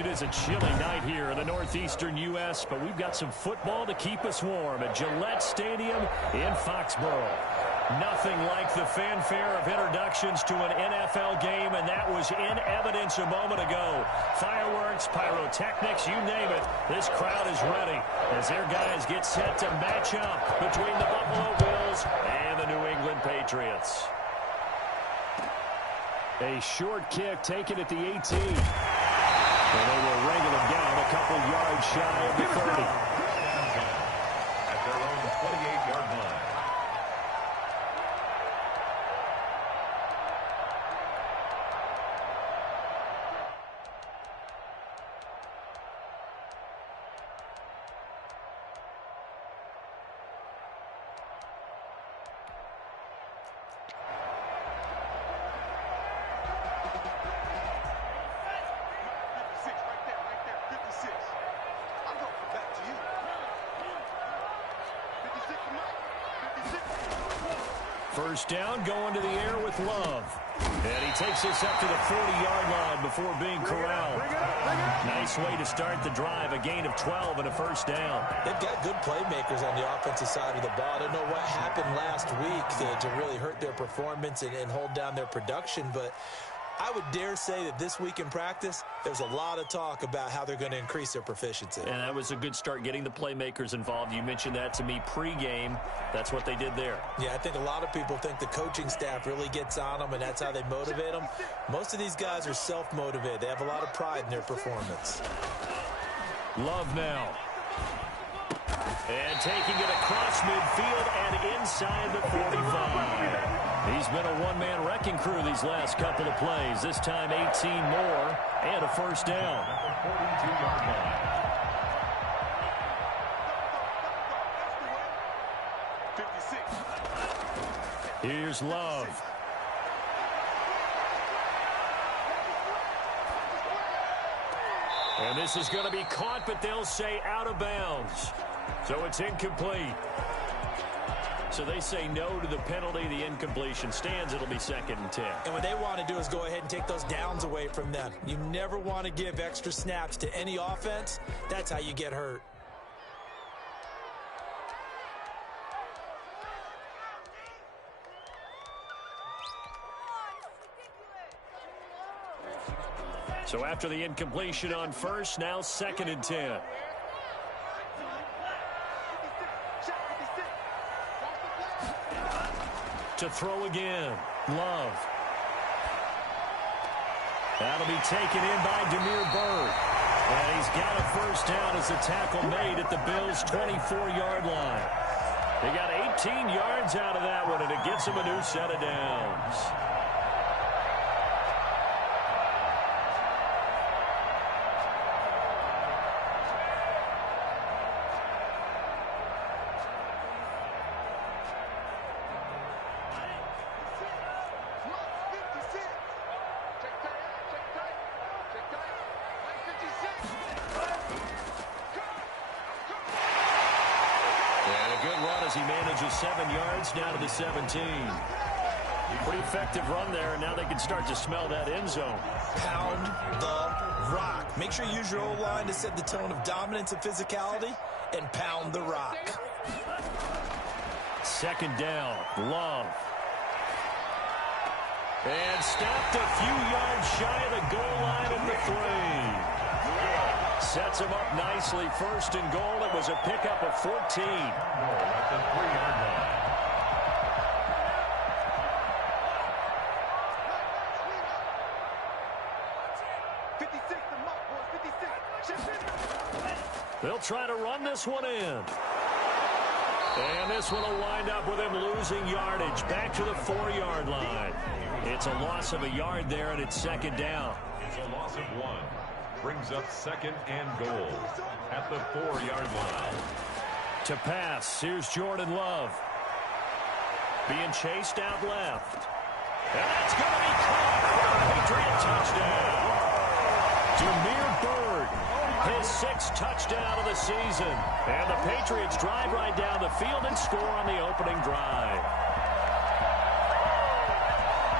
It is a chilly night here in the northeastern U.S., but we've got some football to keep us warm at Gillette Stadium in Foxborough. Nothing like the fanfare of introductions to an NFL game, and that was in evidence a moment ago. Fireworks, pyrotechnics, you name it. This crowd is ready as their guys get set to match up between the Buffalo Bills and the New England Patriots. A short kick taken at the 18. And they will wrangle him down a couple yards shy of the 30. At their own 28-yard line. First down, going to the air with Love. And he takes us up to the 40-yard line before being corralled. Nice way to start the drive, a gain of 12 and a first down. They've got good playmakers on the offensive side of the ball. I don't know what happened last week to really hurt their performance and hold down their production, but I would dare say that this week in practice, there's a lot of talk about how they're going to increase their proficiency. And that was a good start, getting the playmakers involved. You mentioned that to me pregame. That's what they did there. Yeah, I think a lot of people think the coaching staff really gets on them, and that's how they motivate them. Most of these guys are self-motivated. They have a lot of pride in their performance. Love now. And taking it across midfield and inside the 45. He's been a one-man wrecking crew these last couple of plays. This time 18 more and a first down. 42-yard line. Here's Love. And this is going to be caught, but they'll say out of bounds. So it's incomplete. So they say no to the penalty. The incompletion stands. It'll be 2nd and 10. And what they want to do is go ahead and take those downs away from them. You never want to give extra snaps to any offense. That's how you get hurt. So after the incompletion on first, now 2nd and 10. To throw again. Love. That'll be taken in by Demir Bird. And he's got a first down as the tackle made at the Bills' 24-yard line. They got 18 yards out of that one, and it gets them a new set of downs. He manages 7 yards down to the 17. Pretty effective run there, and now they can start to smell that end zone. Pound the rock. Make sure you use your O-line to set the tone of dominance and physicality, and pound the rock. 2nd down. Love. And stopped a few yards shy of the goal line at the 3. Sets him up nicely. 1st and goal. It was a pickup of 14. At the 3-yard line. They'll try to run this one in. And this one will wind up with him losing yardage. Back to the 4-yard line. It's a loss of a yard there, and it's 2nd down. It's a loss of 1. Brings up 2nd and goal at the 4-yard line. To pass, here's Jordan Love. Being chased out left. And that's going to be caught for a Patriot touchdown. Demir Bird, his 6th touchdown of the season. And the Patriots drive right down the field and score on the opening drive.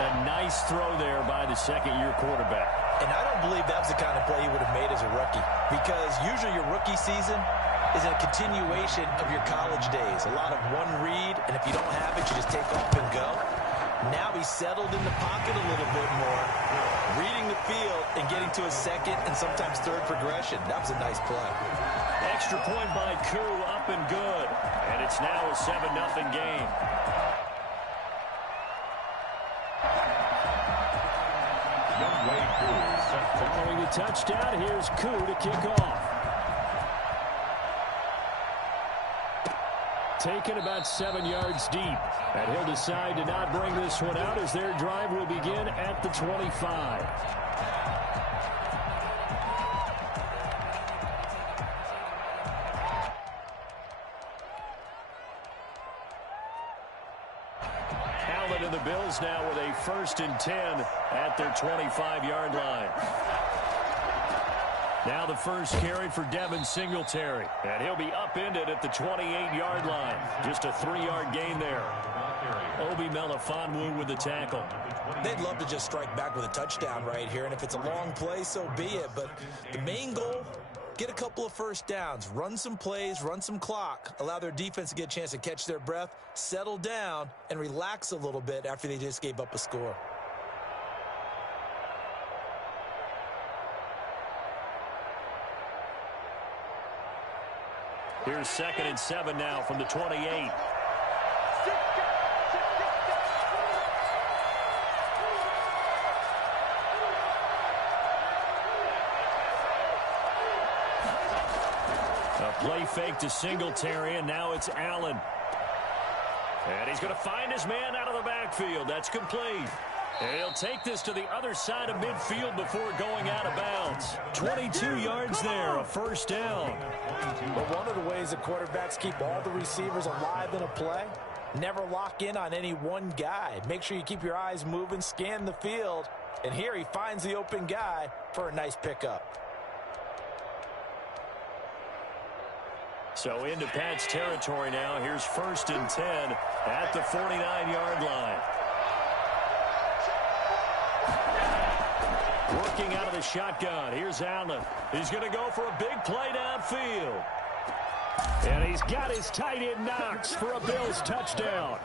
A nice throw there by the second-year quarterback. And I don't believe that was the kind of play he would have made as a rookie, because usually your rookie season is a continuation of your college days. A lot of one read, and if you don't have it, you just take off and go. Now he's settled in the pocket a little bit more, reading the field and getting to a second and sometimes third progression. That was a nice play. Extra point by Koo, up and good. And it's now a 7-0 game. Following the touchdown, here's Koo to kick off. Taken about 7 yards deep. And he'll decide to not bring this one out as their drive will begin at the 25. Allen and the Bills now with a 1st and 10 at their 25-yard line. Now the first carry for Devin Singletary. And he'll be upended at the 28-yard line. Just a 3-yard gain there. Obi Melifonwu with the tackle. They'd love to just strike back with a touchdown right here. And if it's a long play, so be it. But the main goal, get a couple of first downs. Run some plays, run some clock. Allow their defense to get a chance to catch their breath, settle down, and relax a little bit after they just gave up a score. Here's 2nd and 7 now from the 28. A play fake to Singletary, and now it's Allen. And he's going to find his man out of the backfield. That's complete. And he'll take this to the other side of midfield before going out of bounds. 22 yards there, a 1st down. But one of the ways that quarterbacks keep all the receivers alive in a play, never lock in on any one guy. Make sure you keep your eyes moving, scan the field. And here he finds the open guy for a nice pickup. So into Pat's territory now. Here's 1st and 10 at the 49-yard line. Working out of the shotgun. Here's Allen. He's going to go for a big play downfield. And he's got his tight end Knox for a Bills touchdown.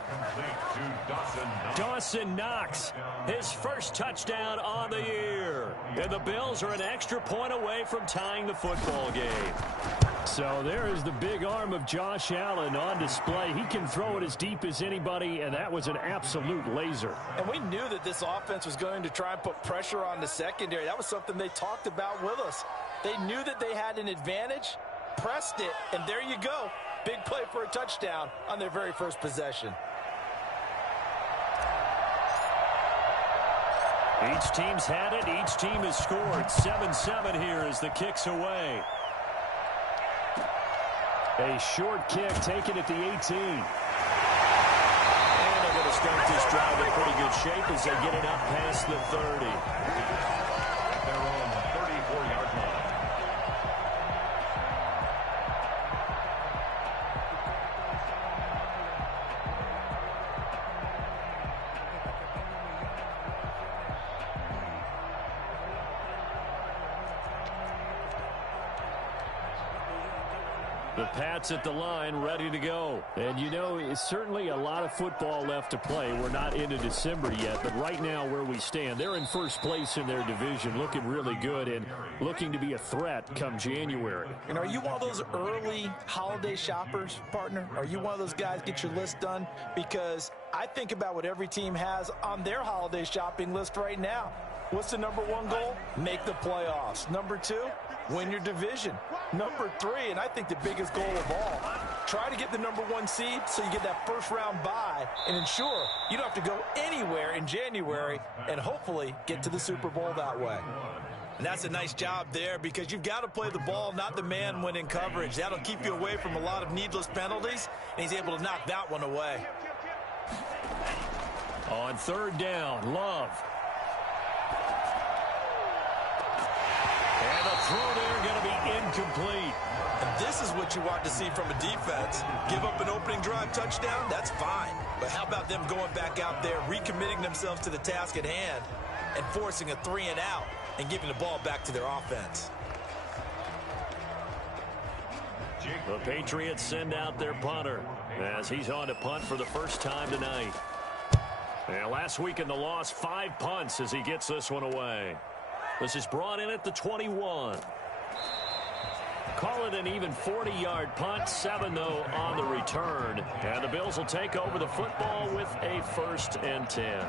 Dawson Knox, his first touchdown on the year. And the Bills are an extra point away from tying the football game. So there is the big arm of Josh Allen on display. He can throw it as deep as anybody, and that was an absolute laser. And we knew that this offense was going to try and put pressure on the secondary. That was something they talked about with us. They knew that they had an advantage, pressed it, and there you go. Big play for a touchdown on their very first possession. Each team's had it. Each team has scored. 7-7 here as the kick's away. A short kick taken at the 18. And they're going to start this drive in pretty good shape as they get it up past the 30. Their own 34-yard line. The Pats at the line, ready to go. And, you know, it's certainly a lot of football left to play. We're not into December yet, but right now where we stand, they're in first place in their division, looking really good and looking to be a threat come January. And are you one of those early holiday shoppers, partner? Are you one of those guys get your list done? Because I think about what every team has on their holiday shopping list right now. What's the number one goal? Make the playoffs. Number two, win your division. Number three, and I think the biggest goal of all, try to get the number one seed so you get that first round bye and ensure you don't have to go anywhere in January and hopefully get to the Super Bowl that way. And that's a nice job there because you've got to play the ball, not the man when in coverage. That'll keep you away from a lot of needless penalties, and he's able to knock that one away. On third down, Love. And the throw there going to be incomplete. And this is what you want to see from a defense. Give up an opening drive touchdown, that's fine. But how about them going back out there, recommitting themselves to the task at hand, and forcing a 3-and-out? and giving the ball back to their offense. The Patriots send out their punter as he's on to punt for the first time tonight. And last week in the loss, 5 punts as he gets this one away. This is brought in at the 21. Call it an even 40-yard punt, 7 though on the return. And the Bills will take over the football with a 1st and 10.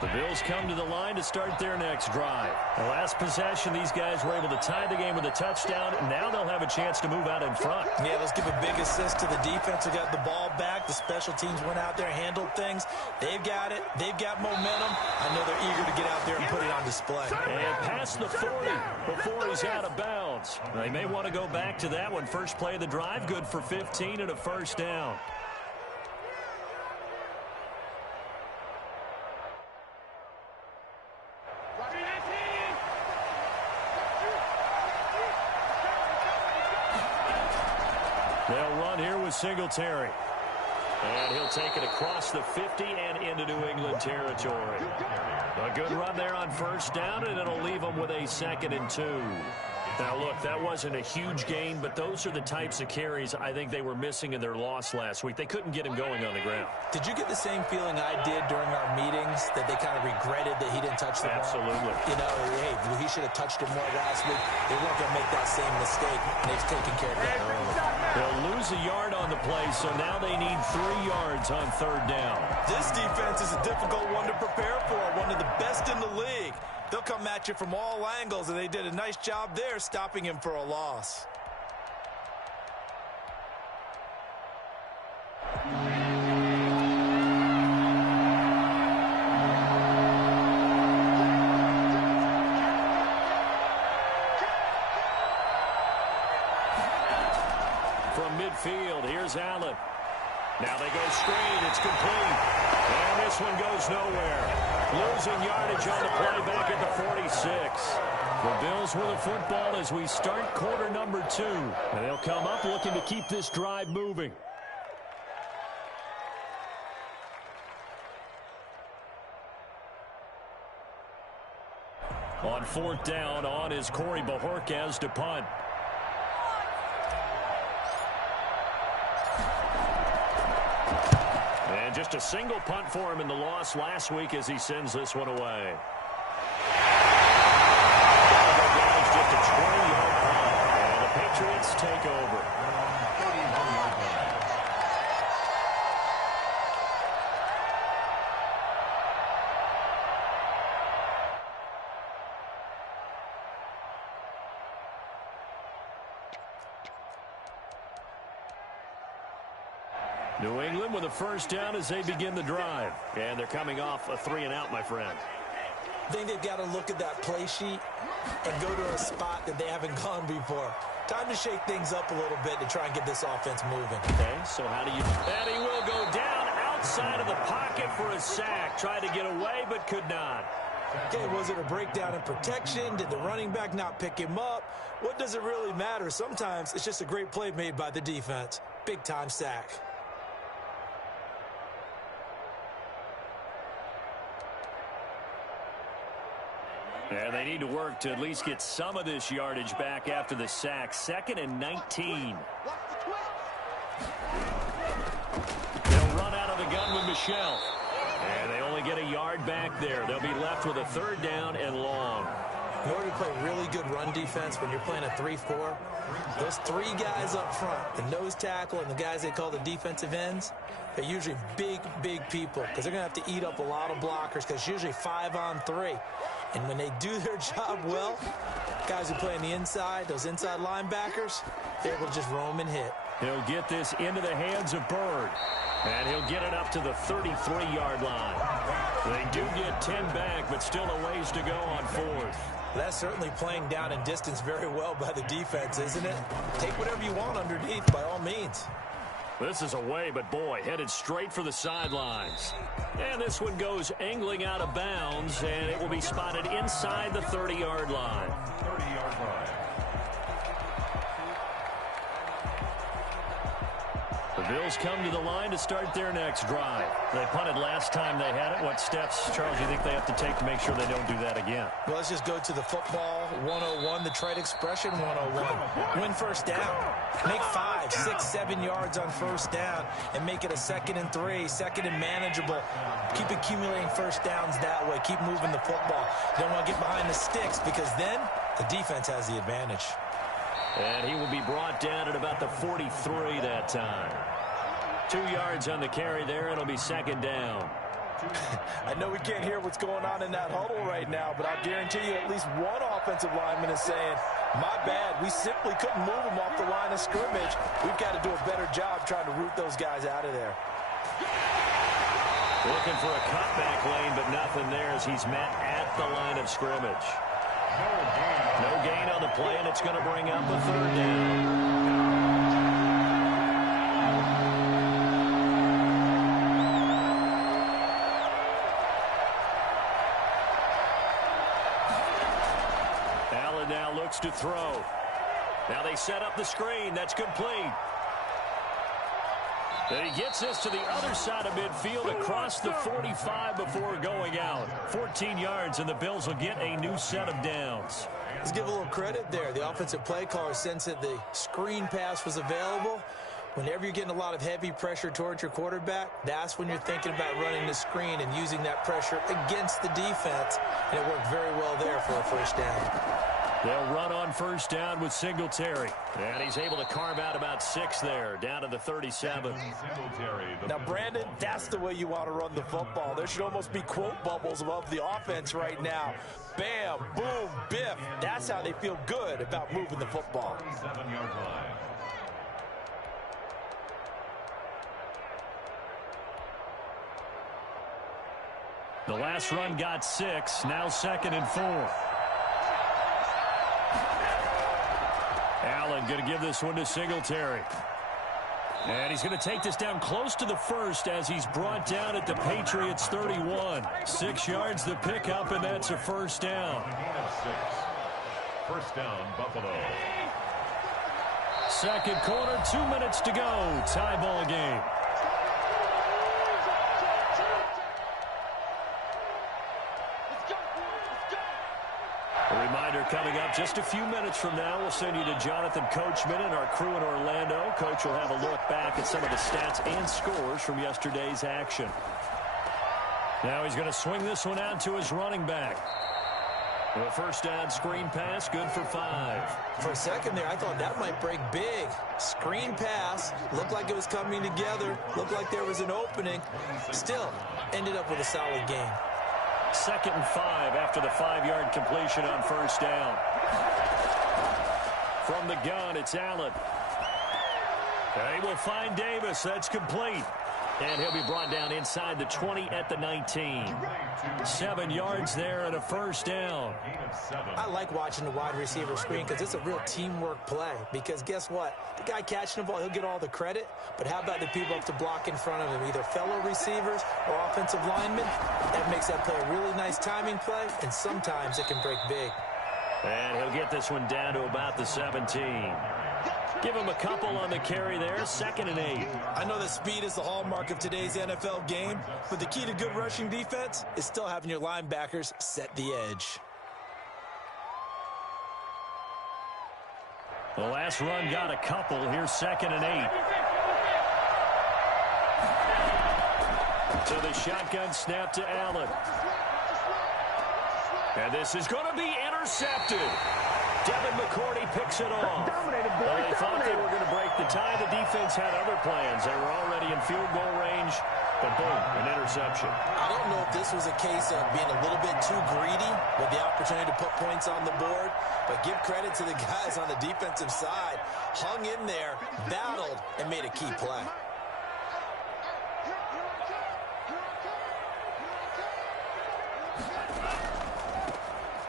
The Bills come to the line to start their next drive. The last possession, these guys were able to tie the game with a touchdown. Now they'll have a chance to move out in front. Yeah, let's give a big assist to the defense who got the ball back. The special teams went out there, handled things. They've got it. They've got momentum. I know they're eager to get out there and put it on display. And past the 40 before he's out of bounds. They may want to go back to that one. First play of the drive, good for 15 and a 1st down. They'll run here with Singletary. And he'll take it across the 50 and into New England territory. A good run there on 1st down, and it'll leave them with a 2nd and 2. Now, look, that wasn't a huge gain, but those are the types of carries I think they were missing in their loss last week. They couldn't get him going on the ground. Did you get the same feeling I did during our meetings, that they kind of regretted that he didn't touch the ball? Absolutely. You know, hey, he should have touched it more last week. They weren't going to make that same mistake. They've taken care of that early. They'll lose a yard on the play, so now they need 3 yards on 3rd down. This defense is a difficult one to prepare for, one of the best in the league. They'll come at you from all angles, and they did a nice job there stopping him for a loss. From midfield, here's Allen. Now they go screen. It's complete. And this one goes nowhere. Losing yardage on the play back at the 46. The Bills with the football as we start quarter number 2. And they'll come up looking to keep this drive moving. On 4th down, on is Corey Bajorquez to punt. And just a single punt for him in the loss last week as he sends this one away. It's just a 20-yard punt, and the Patriots take over. New England with a 1st down as they begin the drive. And they're coming off a 3-and-out, my friend. I think they've got to look at that play sheet and go to a spot that they haven't gone before. Time to shake things up a little bit to try and get this offense moving. Okay, so how do you... And he will go down outside of the pocket for a sack. Tried to get away, but could not. Okay, was it a breakdown in protection? Did the running back not pick him up? What does it really matter? Sometimes it's just a great play made by the defense. Big-time sack. And they need to work to at least get some of this yardage back after the sack. 2nd and 19. They'll run out of the gun with Michelle. And they only get a yard back there. They'll be left with a 3rd down and long. In order to play really good run defense when you're playing a 3-4, those 3 guys up front, the nose tackle and the guys they call the defensive ends, they're usually big, big people because they're going to have to eat up a lot of blockers because it's usually 5-on-3. And when they do their job well, guys who play on the inside, those inside linebackers, they're able to just roam and hit. He'll get this into the hands of Bird. And he'll get it up to the 33-yard line. They do get 10 back, but still a ways to go on 4th. That's certainly playing down in distance very well by the defense, isn't it? Take whatever you want underneath, by all means. This is away, but boy, headed straight for the sidelines. And this one goes angling out of bounds, and it will be spotted inside the 30-yard line. 30-yard line. The Bills come to the line to start their next drive. They punted last time they had it. What steps, Charles, do you think they have to take to make sure they don't do that again? Well, let's just go to the football 101, the trade expression 101. Win first down. Make 5, 6, 7 yards on first down and make it a 2nd and 3, 2nd and manageable. Keep accumulating first downs that way. Keep moving the football. You don't want to get behind the sticks because then the defense has the advantage. And he will be brought down at about the 43 that time. 2 yards on the carry there. It'll be 2nd down. I know we can't hear what's going on in that huddle right now, but I'll guarantee you at least one offensive lineman is saying, my bad, we simply couldn't move them off the line of scrimmage. We've got to do a better job trying to root those guys out of there. Looking for a cutback lane, but nothing there as he's met at the line of scrimmage. No gain on the play, and it's going to bring up a 3rd down. Allen now looks to throw. Now they set up the screen. That's complete. And he gets this to the other side of midfield across the 45 before going out. 14 yards, and the Bills will get a new set of downs. Let's give a little credit there. The offensive play caller sensed that the screen pass was available. Whenever you're getting a lot of heavy pressure towards your quarterback, that's when you're thinking about running the screen and using that pressure against the defense. And it worked very well there for a first down. They'll run on first down with Singletary. And he's able to carve out about 6 there, down to the 37. Now, Brandon, that's the way you want to run the football. There should almost be quote bubbles above the offense right now. Bam, boom, biff. That's how they feel good about moving the football. 7-yard line. The last run got 6, now 2nd and 4. Allen going to give this one to Singletary. And he's going to take this down close to the 1st as he's brought down at the Patriots 31. 6 yards the pickup, and that's a first down. First down, Buffalo. 2nd quarter, 2 minutes to go. Tie ball game. A reminder coming up just a few minutes from now. We'll send you to Jonathan Coachman and our crew in Orlando. Coach will have a look back at some of the stats and scores from yesterday's action. Now he's going to swing this one out to his running back. A first down screen pass, good for 5. For a second there, I thought that might break big. Screen pass, looked like it was coming together, looked like there was an opening. Still, ended up with a solid game. 2nd and 5 after the 5-yard completion on first down. From the gun, it's Allen. They will find Davis. That's complete. And he'll be brought down inside the 20 at the 19. 7 yards there and a first down. I like watching the wide receiver screen because it's a real teamwork play. Because guess what? The guy catching the ball, he'll get all the credit. But how about the people up to block in front of him, either fellow receivers or offensive linemen? That makes that play a really nice timing play, and sometimes it can break big. And he'll get this one down to about the 17. Give him a couple on the carry there. 2nd and 8. I know that speed is the hallmark of today's NFL game, but the key to good rushing defense is still having your linebackers set the edge. The last run got a couple. Here's 2nd and 8. So the shotgun snap to Allen. And this is going to be intercepted. Devin McCourty picks it off. Well, they thought they were going to break the tie. The defense had other plans. They were already in field goal range, but boom, an interception. I don't know if this was a case of being a little bit too greedy with the opportunity to put points on the board, but give credit to the guys on the defensive side. Hung in there, battled, and made a key play.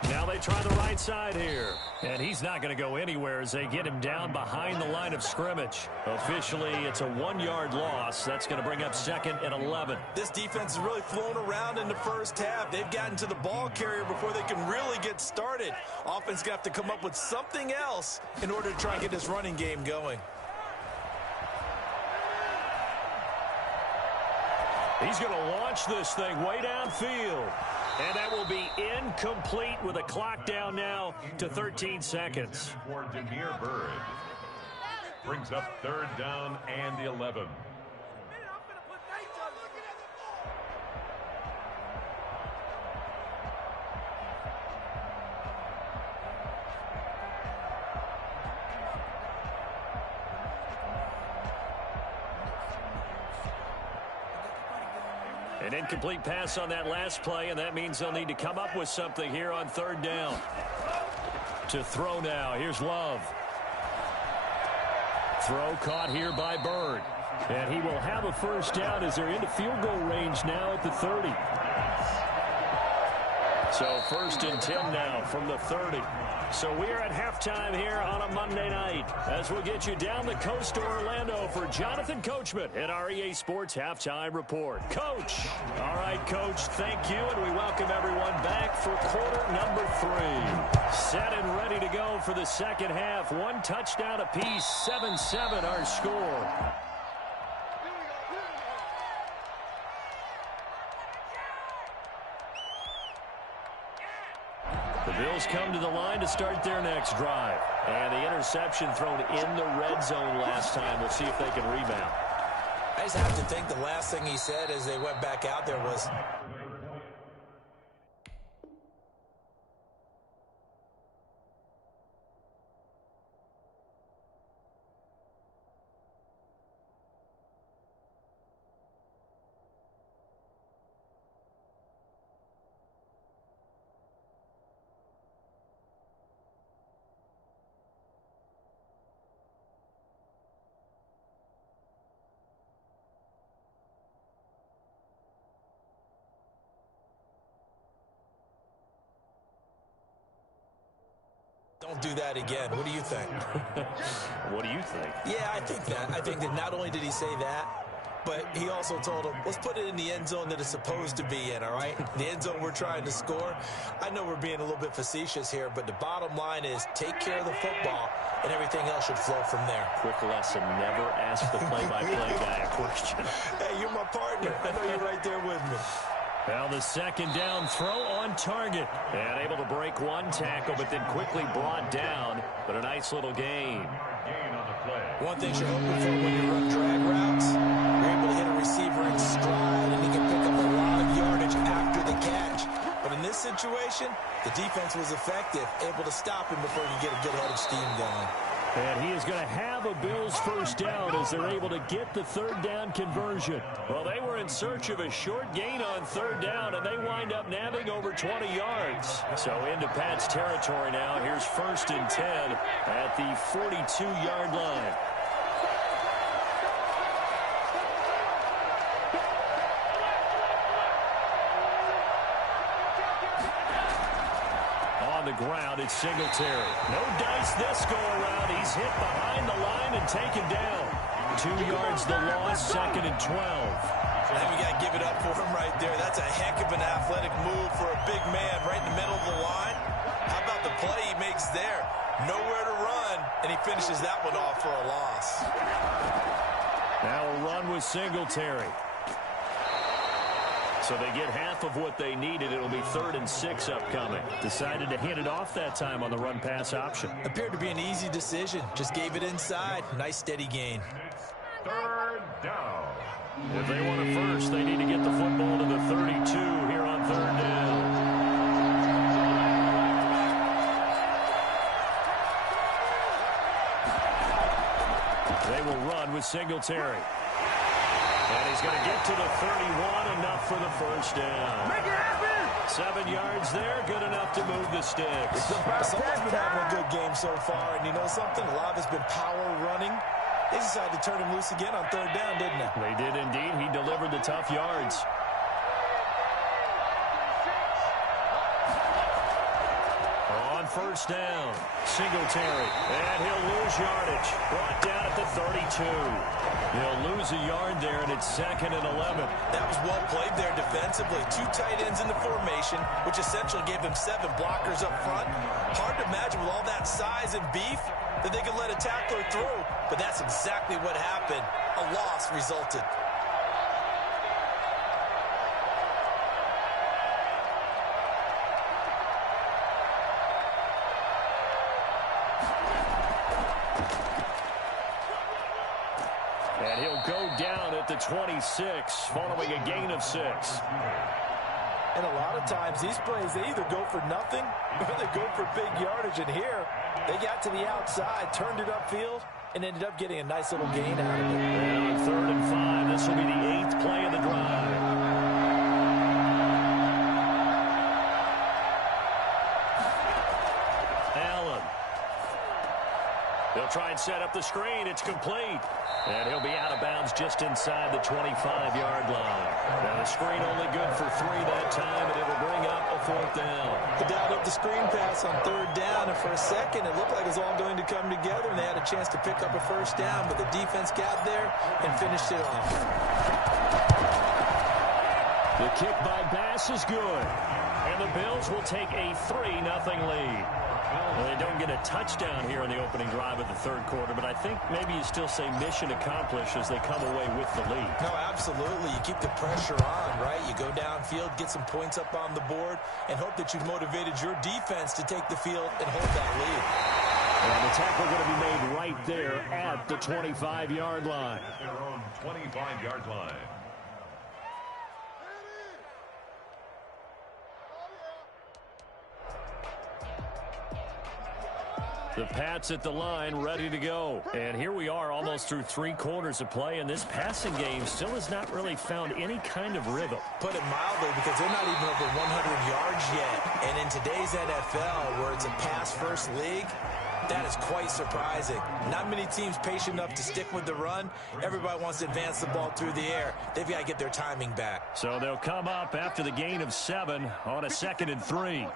Now they try the right side here. And he's not going to go anywhere as they get him down behind the line of scrimmage. Officially, it's a 1-yard loss. That's going to bring up 2nd and 11. This defense is really flown around in the first half. They've gotten to the ball carrier before they can really get started. Offense going to have to come up with something else in order to try and get this running game going. He's going to launch this thing way downfield. And that will be incomplete with a clock down now to 13 seconds. For Demir Bird. Brings up third down and 11. An incomplete pass on that last play, and that means they'll need to come up with something here on third down. To throw now. Here's Love. Throw caught here by Bird. And he will have a first down as they're into field goal range now at the 30. So first and 10 now from the 30. So we're at halftime here on a Monday night as we'll get you down the coast to Orlando for Jonathan Coachman at our EA Sports Halftime Report. Coach. All right, Coach, thank you, and we welcome everyone back for quarter number 3. Set and ready to go for the second half. One touchdown apiece, 7-7 our score. The Bills come to the line to start their next drive. And the interception thrown in the red zone last time. We'll see if they can rebound. I just have to think the last thing he said as they went back out there was, don't do that again. What do you think? What do you think? Yeah, I think that. I think that not only did he say that, but he also told him, let's put it in the end zone that it's supposed to be in, all right? The end zone we're trying to score. I know we're being a little bit facetious here, but the bottom line is take care of the football, and everything else should flow from there. Quick lesson, never ask the play-by-play guy a question. Hey, you're my partner. I know you're right there with me. Well, the second down throw on target. And able to break one tackle, but then quickly brought down. But a nice little gain. One thing you're hoping for when you run drag routes, you're able to hit a receiver in stride, and he can pick up a lot of yardage after the catch. But in this situation, the defense was effective, able to stop him before he could get a good head of steam going. And he is going to have a Bills first down as they're able to get the third down conversion. Well, they were in search of a short gain on third down, and they wind up nabbing over 20 yards. So into Pat's territory now. Here's first and 10 at the 42-yard line. The ground, it's Singletary. No dice this go around. He's hit behind the line and taken down. 2 yards the loss, second and 12. And we got to give it up for him right there. That's a heck of an athletic move for a big man right in the middle of the line. How about the play he makes there? Nowhere to run, and he finishes that one off for a loss. Now a run with Singletary. So they get half of what they needed. It'll be 3rd and 6 upcoming. Decided to hand it off that time on the run-pass option. Appeared to be an easy decision. Just gave it inside. Nice, steady gain. Third down. If they want it first, they need to get the football to the 32 here on third down. They will run with Singletary. And he's going to get to the 31, enough for the first down. Make it happen! 7 yards there, good enough to move the sticks. Someone's been having a good game so far, and you know something? A lot of it's been power running. They decided to turn him loose again on third down, didn't they? They did indeed. He delivered the tough yards. On first down, Singletary, and he'll lose yardage. Brought down at the 32. He'll lose a yard there, and it's 2nd and 11. That was well played there defensively. 2 tight ends in the formation, which essentially gave them 7 blockers up front. Hard to imagine with all that size and beef that they could let a tackler through, but that's exactly what happened. A loss resulted. at the 26 following a gain of 6. And a lot of times these plays, they either go for nothing or they go for big yardage. And here, they got to the outside, turned it upfield, and ended up getting a nice little gain out of it. And on 3rd and 5, this will be the 8th play of the drive. Allen. They'll try and set up the screen. It's complete. And he'll be out of bounds just inside the 25-yard line. Now the screen only good for 3 that time, and it'll bring up a 4th down. They dialed up the screen pass on 3rd down, and for a second it looked like it was all going to come together, and they had a chance to pick up a 1st down, but the defense got there and finished it off. The kick by Bass is good, and the Bills will take a 3-0 lead. Well, they don't get a touchdown here in the opening drive of the 3rd quarter, but I think maybe you still say mission accomplished as they come away with the lead. No, absolutely. You keep the pressure on, right? You go downfield, get some points up on the board, and hope that you've motivated your defense to take the field and hold that lead. And the tackle going to be made right there at the 25-yard line. Their own 25-yard line. The Pats at the line, ready to go. And here we are almost through 3 quarters of play, and this passing game still has not really found any kind of rhythm. Put it mildly, because they're not even over 100 yards yet. And in today's NFL, where it's a pass-first league, that is quite surprising. Not many teams patient enough to stick with the run. Everybody wants to advance the ball through the air. They've got to get their timing back. So they'll come up after the gain of 7 on a 2nd and 3.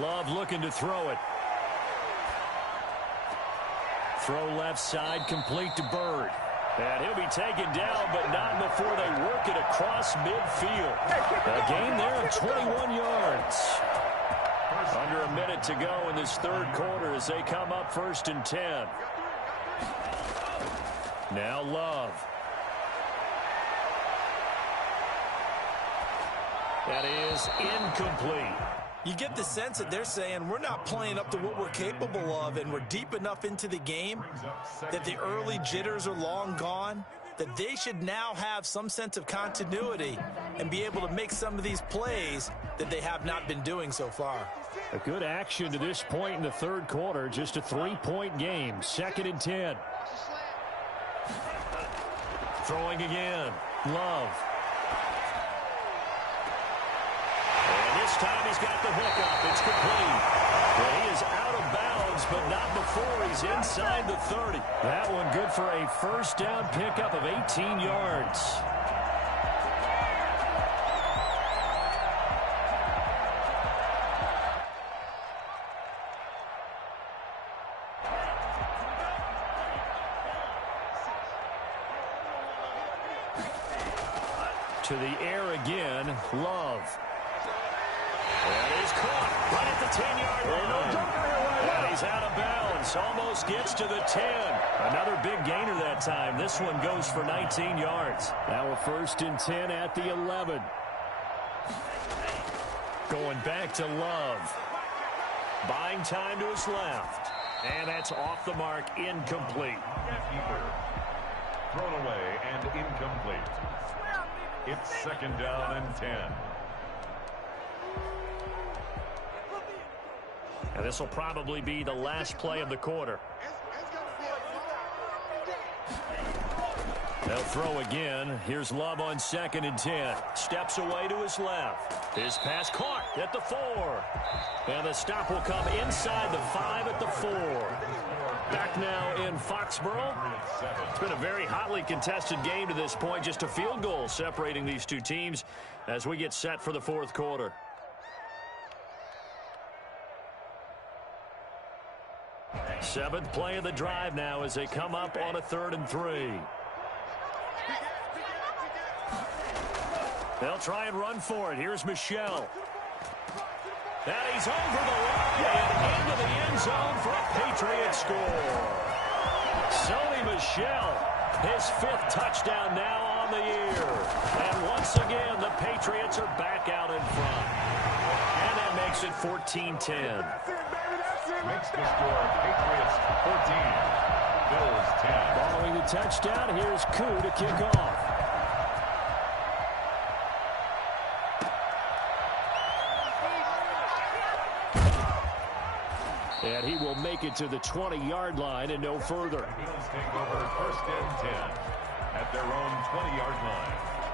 Love looking to throw it. Throw left side, complete to Bird. And he'll be taken down, but not before they work it across midfield. A gain there of 21 yards. Under a minute to go in this 3rd quarter as they come up 1st and 10. Now Love. That is incomplete. You get the sense that they're saying we're not playing up to what we're capable of, and we're deep enough into the game that the early jitters are long gone, that they should now have some sense of continuity and be able to make some of these plays that they have not been doing so far. A good action to this point in the 3rd quarter, just a 3-point game, 2nd and 10. Throwing again, Love. This time he's got the hook up. It's complete. Well, he is out of bounds, but not before he's inside the 30. That one good for a 1st down pickup of 18 yards. To the air again, Love. And he's caught right at the 10-yard line. And he's out of bounds. Almost gets to the 10. Another big gainer that time. This one goes for 19 yards. Now a 1st and 10 at the 11. Going back to Love. Buying time to his left. And that's off the mark, incomplete. Thrown away and incomplete. It's 2nd down and 10. And this will probably be the last play of the quarter. They'll throw again. Here's Love on 2nd and 10. Steps away to his left. His pass caught at the 4. And the stop will come inside the 5 at the 4. Back now in Foxborough. It's been a very hotly contested game to this point. Just a field goal separating these two teams as we get set for the 4th quarter. Seventh play of the drive now as they come up on a 3rd and 3. They'll try and run for it. Here's Michelle. And he's over the line and into the end zone for a Patriots score. Sony Michel, his 5th touchdown now on the year. And once again, the Patriots are back out in front. And that makes it 14-10. Makes the score Patriots 14, Bills 10. Following the touchdown, here's Koo to kick off. And he will make it to the 20-yard line and no further. Bills take over first and 10 at their own 20-yard line.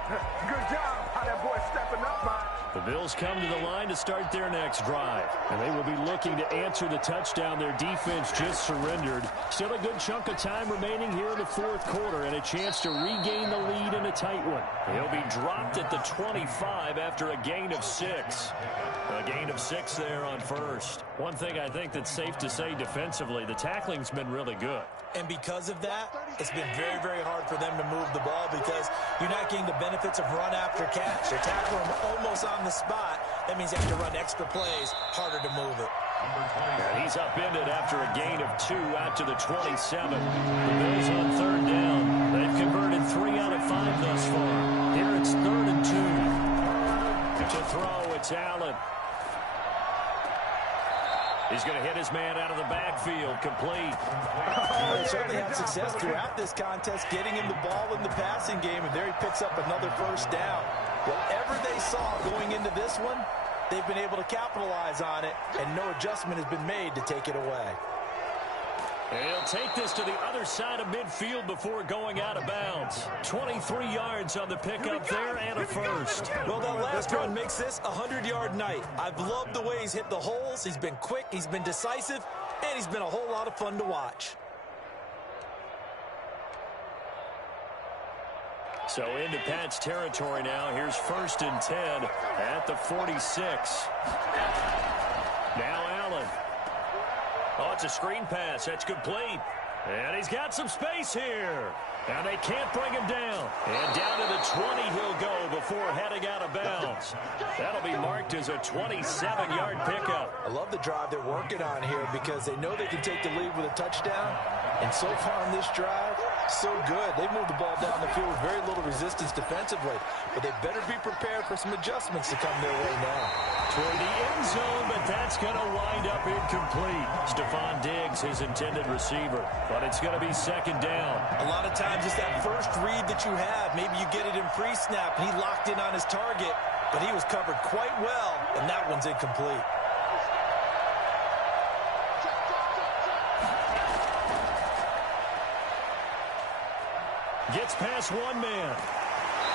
Good job. How that boy stepping up, man. The Bills come to the line to start their next drive. And they will be looking to answer the touchdown their defense just surrendered. Still a good chunk of time remaining here in the fourth quarter and a chance to regain the lead in a tight one. He'll be dropped at the 25 after a gain of 6. A gain of 6 there on first. One thing I think that's safe to say defensively, the tackling's been really good. And because of that, it's been very, very hard for them to move the ball because you're not getting the benefits of run after catch. They're tackling them almost on the spot. That means you have to run extra plays, harder to move it. And he's upended after a gain of 2 out to the 27. The Bills on third down. They've converted 3 out of 5 thus far. Here it's 3rd and 2. To throw, it's Allen. He's going to hit his man out of the backfield, complete. They certainly had success throughout this contest, getting him the ball in the passing game, and there he picks up another first down. Whatever they saw going into this one, they've been able to capitalize on it, and no adjustment has been made to take it away. And he'll take this to the other side of midfield before going out of bounds. 23 yards on the pickup there and a first. Well, that last run makes this a 100-yard night. I've loved the way he's hit the holes. He's been quick, he's been decisive, and he's been a whole lot of fun to watch. So into Pat's territory now. Here's 1st and 10 at the 46. Now Allen. Oh, it's a screen pass. That's complete. And he's got some space here. And they can't bring him down. And down to the 20 he'll go before heading out of bounds. That'll be marked as a 27-yard pickup. I love the drive they're working on here because they know they can take the lead with a touchdown. And so far in this drive, so good. They moved the ball down the field with very little resistance defensively. But they better be prepared for some adjustments to come their way now. Toward the end zone, but that's going to wind up incomplete. Stephon Diggs, his intended receiver. But it's going to be 2nd down. A lot of times it's that first read that you have. Maybe you get it in pre-snap, and he locked in on his target. But he was covered quite well, and that one's incomplete. Gets past one man.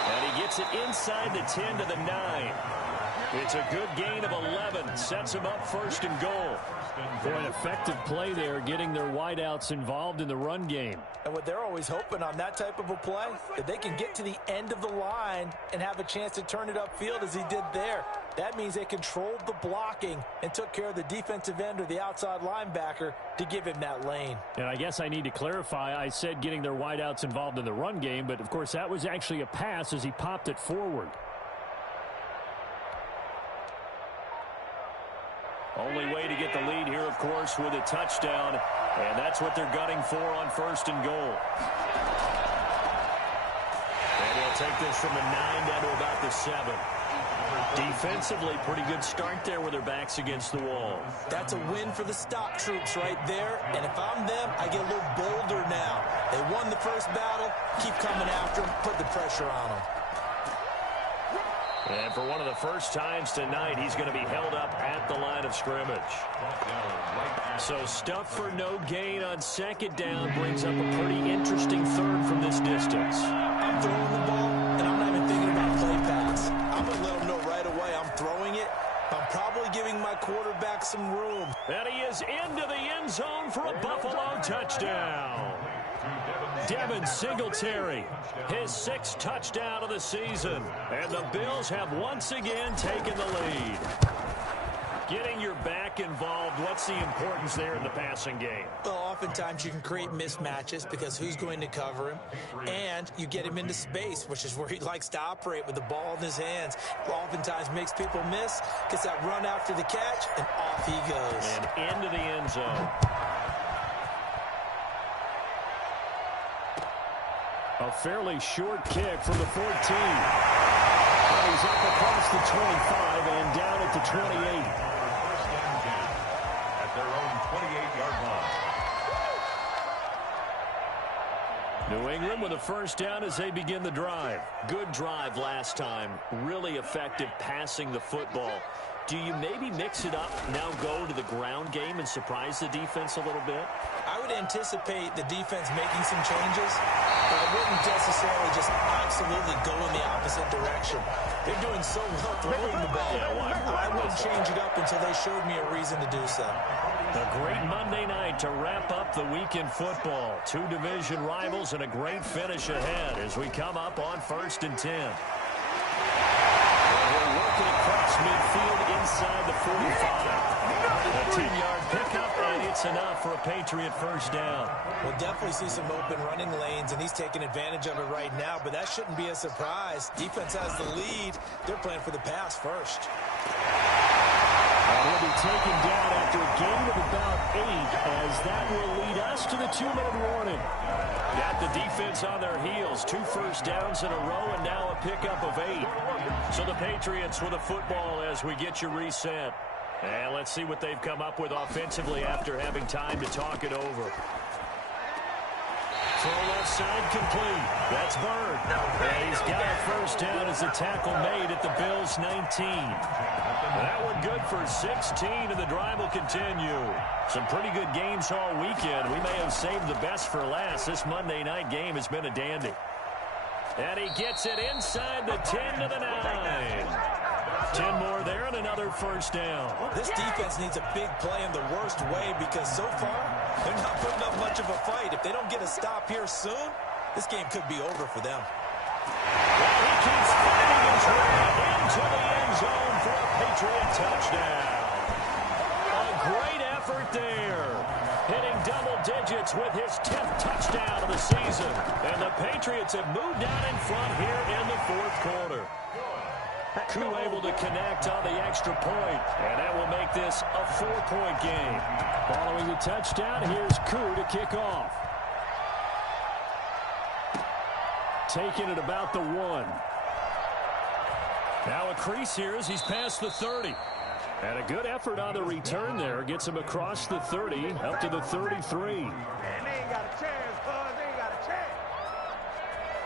And he gets it inside the 10 to the 9. It's a good gain of 11. Sets him up 1st and goal. For an effective play there, getting their wideouts involved in the run game. And what they're always hoping on that type of a play, if they can get to the end of the line and have a chance to turn it upfield as he did there. That means they controlled the blocking and took care of the defensive end or the outside linebacker to give him that lane. And I guess I need to clarify, I said getting their wideouts involved in the run game, but of course that was actually a pass as he popped it forward. Only way to get the lead here, of course, with a touchdown, and that's what they're gunning for on 1st and goal. And he'll take this from the 9 down to about the 7. Defensively, pretty good start there with their backs against the wall. That's a win for the stop troops right there, and if I'm them, I get a little bolder now. They won the first battle, keep coming after them, put the pressure on them. And for one of the first times tonight, he's going to be held up at the line of scrimmage. So stuff for no gain on 2nd down brings up a pretty interesting 3rd from this distance. I'm throwing the ball, and I'm not even thinking about play pass. I'm going to let them know right away I'm throwing it. I'm probably giving my quarterback some room. And he is into the end zone for a Buffalo touchdown. Devin Singletary, his 6th touchdown of the season. And the Bills have once again taken the lead. Getting your back involved, what's the importance there in the passing game? Well, oftentimes you can create mismatches because who's going to cover him? And you get him into space, which is where he likes to operate with the ball in his hands. Oftentimes makes people miss, gets that run after the catch, and off he goes. And into the end zone. A fairly short kick from the 14. And he's up across the 25 and down at the 28. First down again at their own 28-yard line. New England with a first down as they begin the drive. Good drive last time. Really effective passing the football. Do you maybe mix it up, now go to the ground game and surprise the defense a little bit? I would anticipate the defense making some changes, but I wouldn't necessarily just absolutely go in the opposite direction. They're doing so well throwing the ball. I wouldn't change it up until they showed me a reason to do so. A great Monday night to wrap up the week in football. Two division rivals and a great finish ahead as we come up on 1st and 10. We're working across midfield inside the 45. A 10-yard pickup, and it's enough for a Patriot first down. We'll definitely see some open running lanes, and he's taking advantage of it right now, but that shouldn't be a surprise. Defense has the lead. They're playing for the pass first. He'll be taken down after a gain of about 8, as that will lead us to the 2-minute warning. Got the defense on their heels. 2 first downs in a row, and now a pickup of 8. So the Patriots with a football as we get you reset. And let's see what they've come up with offensively after having time to talk it over. Throw left side complete. That's Bird. And he's got a first down as a tackle made at the Bills' 19. That one good for 16, and the drive will continue. Some pretty good games all weekend. We may have saved the best for last. This Monday night game has been a dandy. And he gets it inside the 10 to the 9. 10 more there and another first down. This defense needs a big play in the worst way because so far they're not putting up much of a fight. If they don't get a stop here soon, this game could be over for them. Well, he keeps fighting his way into the end zone for a Patriot touchdown. A great effort there. Hitting double digits with his 10th touchdown of the season. And the Patriots have moved out in front here in the 4th quarter. Koo able to connect on the extra point, and that will make this a 4-point game. Following the touchdown, here's Koo to kick off. Taking it about the 1. Now a crease here as he's past the 30. And a good effort on the return there. Gets him across the 30, up to the 33. Man, they ain't got a chance, bud. They ain't got a chance.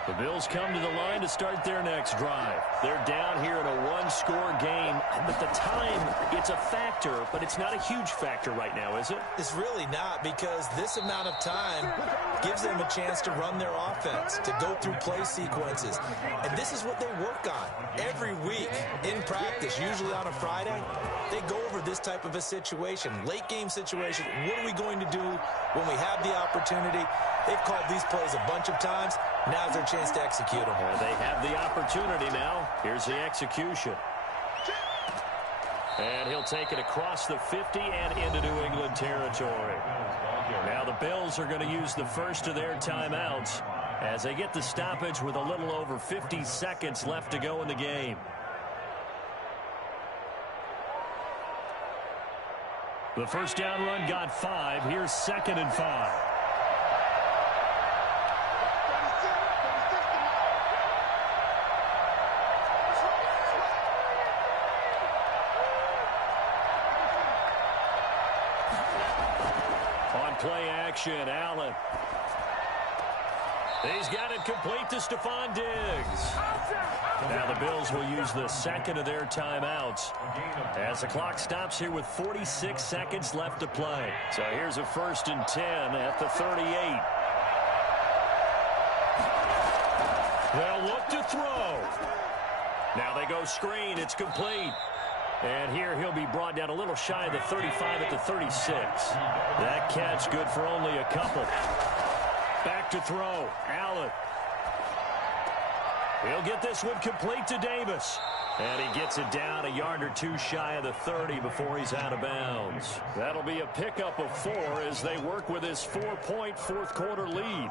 The Bills come to the line to start their next drive. They're down here in a 1-score game. At the time, it's a factor, but it's not a huge factor right now, is it? It's really not, because this amount of time gives them a chance to run their offense, to go through play sequences. And this is what they work on every week in practice, usually on a Friday. They go over this type of a situation, late game situation. What are we going to do when we have the opportunity? They've called these plays a bunch of times. Now's their chance to execute them. They have the opportunity now. Here's the execution. And he'll take it across the 50 and into New England territory. Now the Bills are going to use the first of their timeouts as they get the stoppage with a little over 50 seconds left to go in the game. The first down run got 5. Here's 2nd and 5. On play action, Allen. He's got it complete to Stephon Diggs. Now the Bills will use the second of their timeouts as the clock stops here with 46 seconds left to play. So here's a 1st and 10 at the 38. They'll look to throw. Now they go screen. It's complete. And here he'll be brought down a little shy of the 35 at the 36. That catch good for only a couple. Back to throw. Allen. He'll get this one complete to Davis. And he gets it down a yard or 2 shy of the 30 before he's out of bounds. That'll be a pickup of 4 as they work with his 4-point 4th quarter lead.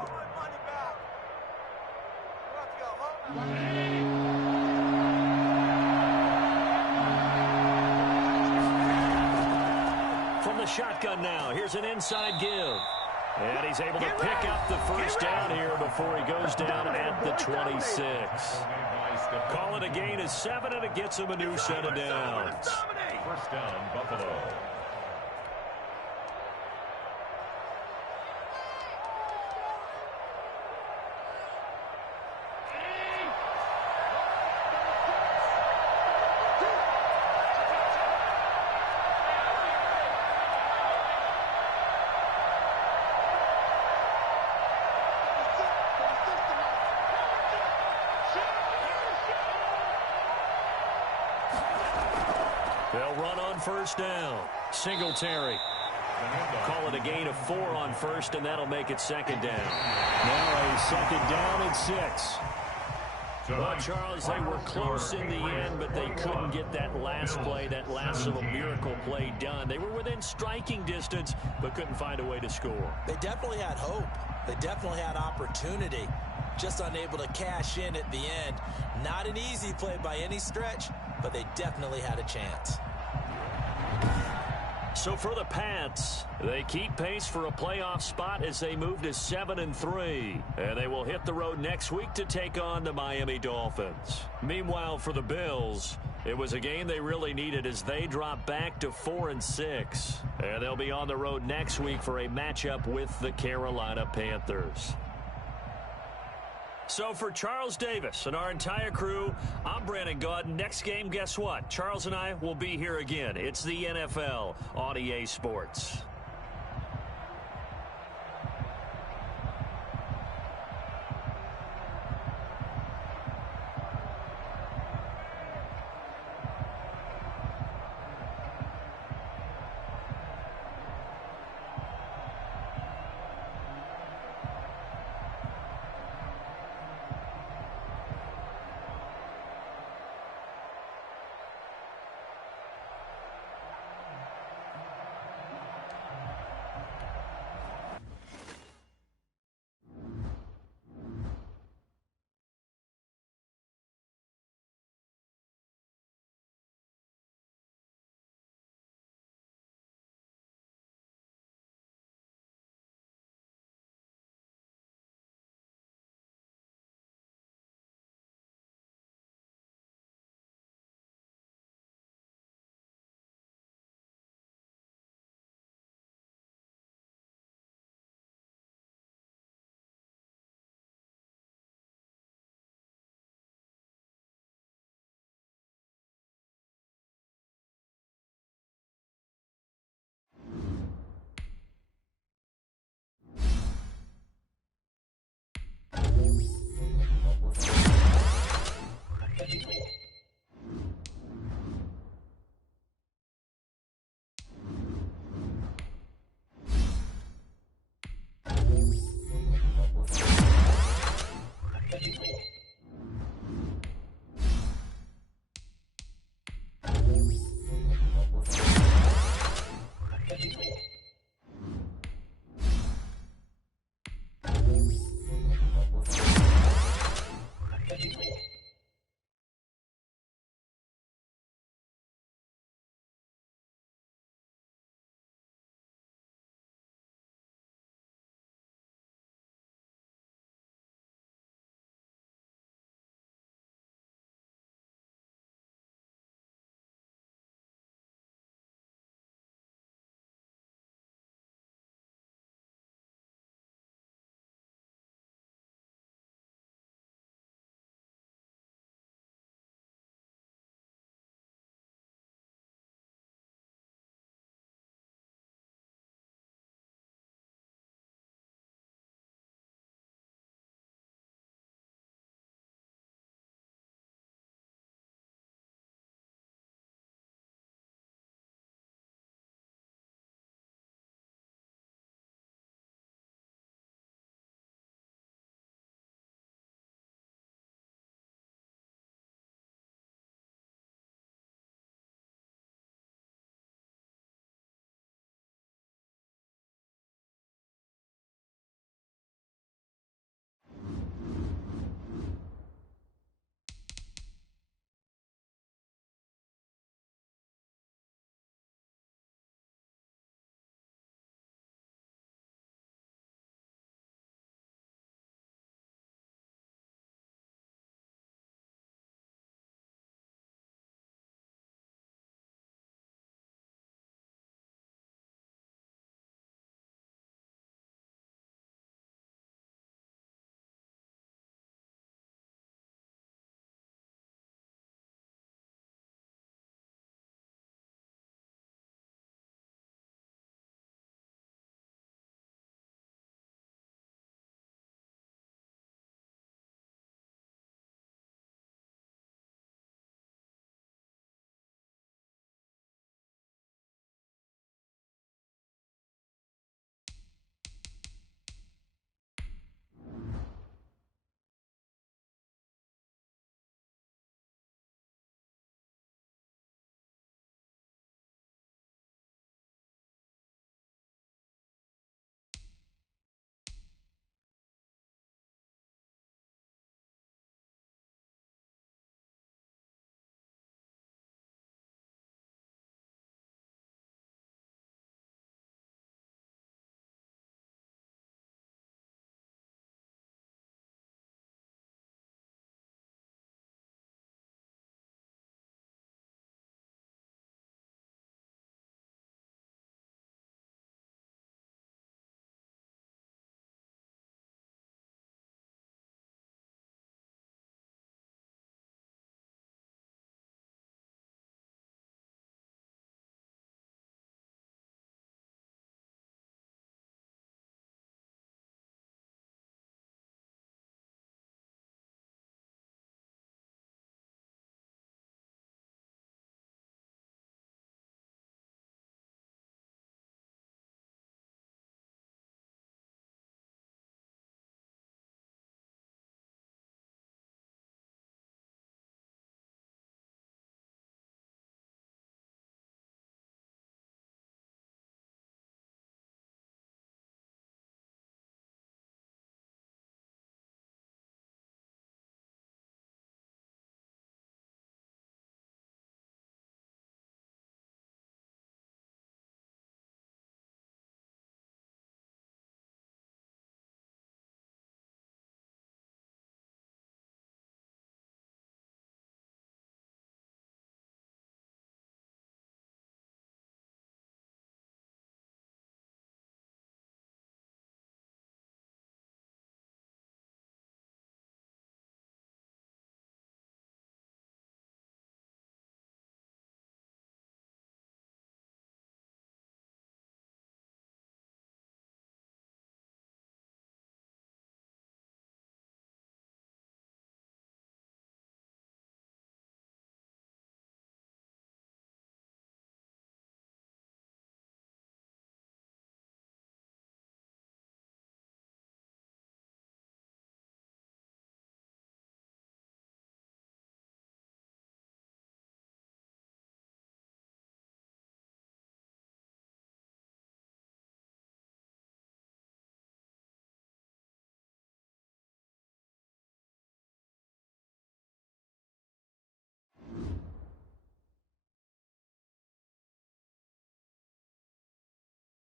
From the shotgun now, here's an inside give. And he's able to pick up the first down here before he goes down at the 26. Call it a gain of 7, and it gets him a new set of downs. First down, Buffalo. They'll run on first down. Singletary. Call it a gain of 4 on first, and that'll make it second down. Now a second down and 6. Well, Charles, they were close in the end, but they couldn't get that last play, that last little miracle play done. They were within striking distance, but couldn't find a way to score. They definitely had hope. They definitely had opportunity. Just unable to cash in at the end. Not an easy play by any stretch, but they definitely had a chance. So for the Pats, they keep pace for a playoff spot as they move to 7-3. And they will hit the road next week to take on the Miami Dolphins. Meanwhile, for the Bills, it was a game they really needed as they drop back to 4-6. And they'll be on the road next week for a matchup with the Carolina Panthers. So for Charles Davis and our entire crew, I'm Brandon Gaudin. Next game, guess what? Charles and I will be here again. It's the NFL on EA Sports.